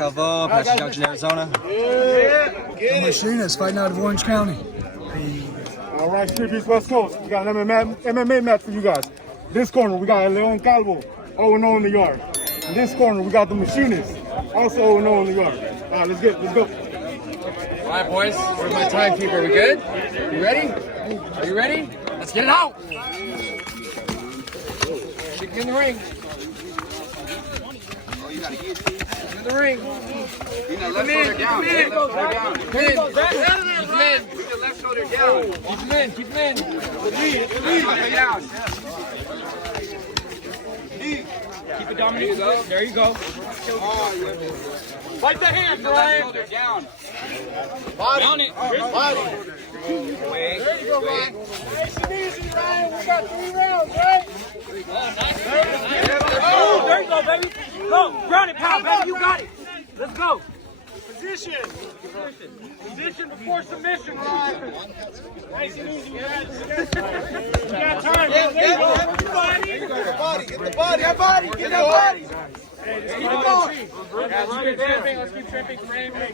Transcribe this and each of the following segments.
CALVO, Apache Junction, Arizona. The Machinist fighting out of Orange County. All right, Streetbeefs West Coast. We got an MMA match for you guys. This corner, we got Leon CALVO, 0-0 in the yard. In this corner, we got the Machinist, also 0-0 in the yard. All right, let's go. All right, boys. Where's my timekeeper? Are we good? You ready? Are you ready? Let's get it out. Kick in the ring. In the ring. Keep the left shoulder down. Keep him in. Keep him in. Down. Keep it dominating. There you go. Fight the hand, Ryan. Down. Down it. Body. There you go, Ryan. Nice and easy, Ryan. We got 3 rounds, right? Oh, there you go, baby. Go. Ground it, pal, baby. You got it. Let's go. Position. Position before submission, Ryan. Nice and easy, guys. You got time. There you go. Get the body. Get the body. Get that body. Hey, just keep it going. Let's keep tramping. Let's keep tramping.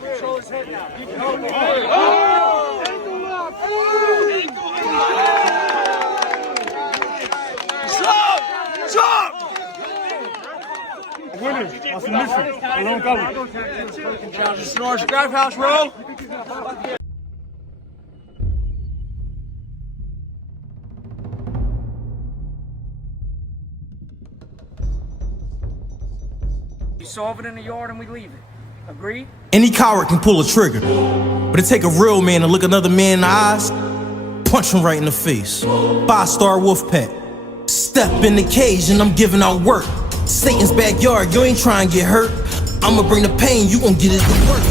Control his head now. Keep it going. Oh! Ankle lock. Stop! Winning. On submission. Alone cover. Snores, grab house roll. We solve it in the yard and we leave it. Agreed? Any coward can pull a trigger, but it take a real man to look another man in the eyes, punch him right in the face. 5-star wolf pack. Step in the cage and I'm giving out work. Satan's backyard, you ain't trying to get hurt. I'ma bring the pain, you gon' get it to work.